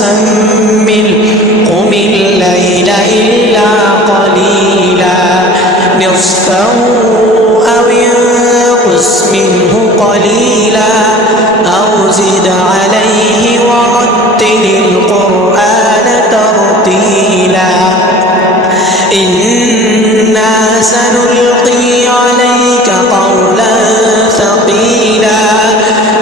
المزمل قم الليل إلا قليلا نصفه أو انقص منه قليلا أو زد عليه ورتل القرآن ترتيلا إنا سنلقي عليك قولا ثقيلا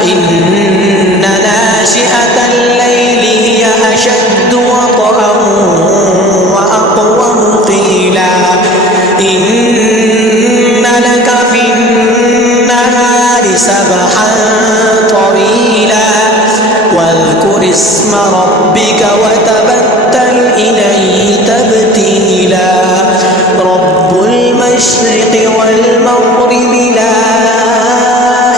إن ناشئة الليل هي أشد وطئا وأقوم قيلا إن لك في النهار سبحا طويلا واذكر اسم ربك وتبتل إليه تبتيلا رب المشرق والمغرب لا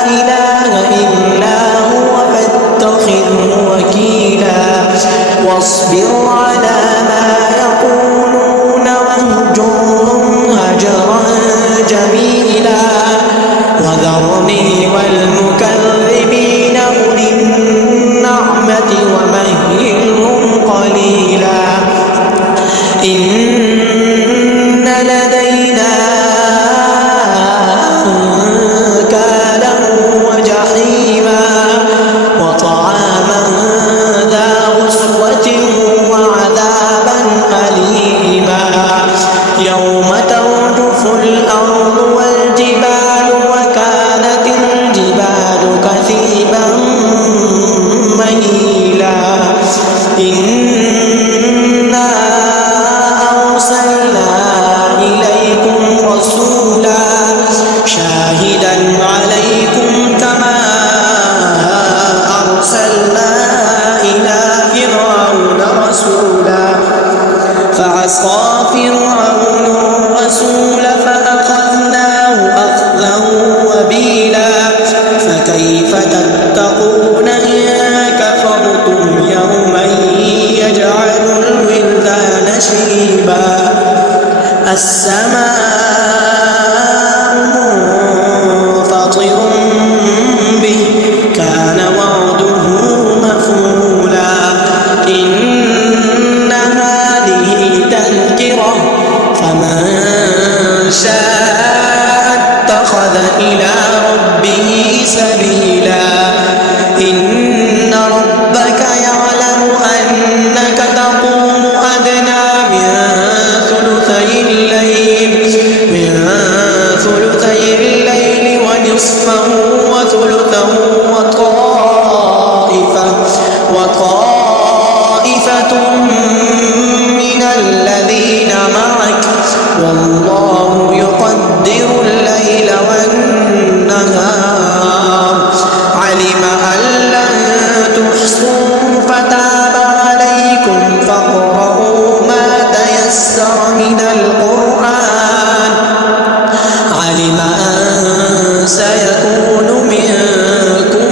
إله إلا هو فاتخذه وكيلا واصبر على ما يقولون واهجرهم هجرا جميلا وذرني والمكذبين أولي النعمة ومهلهم قليلا إن لدينا أنكالا وجحيما وطعاما ذا غصة وعذابا أليما يوم ترجف الأرض والجبال وكانت الجبال كثيبا مهيلا إنا أرسلنا إليكم رسولا شاهدا عليكم كما أرسلنا إلى فرعون رسولا فعصى فرعون الرسول فأخذناه أخذا وبيلا فكيف تتقون إن كفرتم يوما يجعل الولدان شيبا السماء منفطر به كان وعده مفعولا إن هذه تذكرة فمن شاء اتخذ إلى ربه سبيلا إن ربك يعلم أنك تقوم أدنى من ثلثي الليل ونصفه وثلثه وطائفة من الذين معك والله يقدر الليل والنهار علم أن لن تحصوا فتاب عليكم فاقرؤوا ما تيسر من القرآن علم أن سيكون منكم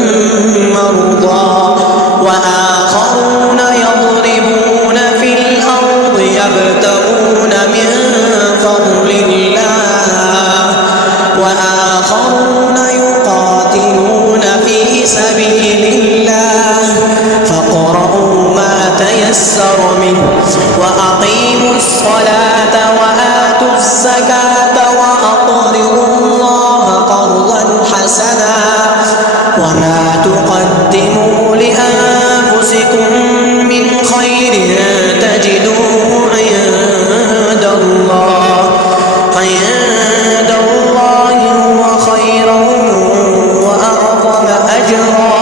مرضى وآخرون يضربون في الأرض يبتغون من فضل الله وآخرون يقاتلون في سبيل الله فاقرؤوا ما تيسر منه وأقيموا الصلاة وآتوا الزكاة وأقرضوا الله قرضا حسنا وما تقدموا لأنفسكم من خير تجدوه عند الله هو خيرا وأعظم أجرا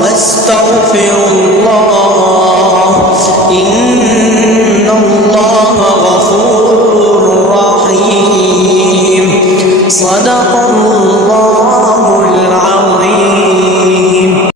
واستغفروا الله إن الله غفور رحيم صدق